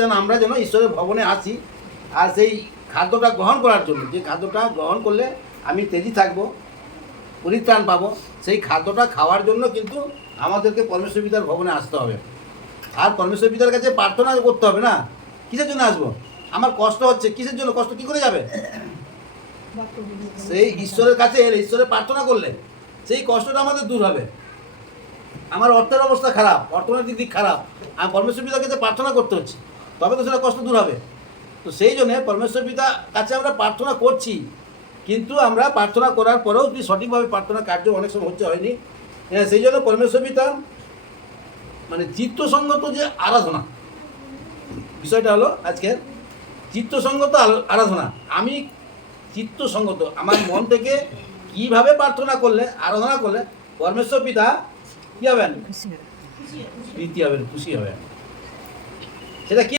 যেন আমরা যেন ঈশ্বরের ভবনে আসি আর সেই খাদ্যটা গ্রহণ করার জন্য। যে খাদ্যটা গ্রহণ করলে আমি তেজি থাকব পরিত্রাণ পাবো, সেই খাদ্যটা খাওয়ার জন্য কিন্তু আমাদেরকে পরমেশ্বর পিতার ভবনে আসতে হবে। আর পরমেশ্বর পিতার কাছে প্রার্থনা করতে হবে না? কিসের জন্য আসব? আমার কষ্ট হচ্ছে, কিসের জন্য? কষ্ট কি করে যাবে? সেই ঈশ্বরের কাছে এলে ঈশ্বরের প্রার্থনা করলে সেই কষ্টটা আমাদের দূর হবে। আমার অর্থের অবস্থা খারাপ, অর্থনৈতিক দিক খারাপ আমি পরমেশ্বর পিতার কাছে প্রার্থনা করতে হচ্ছে। তবে তো সেটা কষ্ট দূর হবে। তো সেই জন্যে পরমেশ্বর পিতা কাছে আমরা প্রার্থনা করছি। কিন্তু আমরা প্রার্থনা করার পরেও যদি সঠিকভাবে প্রার্থনা কার্য অনেক সময় হচ্ছে হয়নি? হ্যাঁ সেই জন্য পরমেশ্বর পিতা মানে চিত্তসঙ্গত যে আরাধনা বিষয়টা হলো আজকের চিত্তসঙ্গত আরাধনা। আমি চিত্তসঙ্গত আমার মন থেকে কীভাবে প্রার্থনা করলে আরাধনা করলে পরমেশ্বর পিতা কি হবেন। প্রীতি হবেন খুশি হবেন। সেটা কি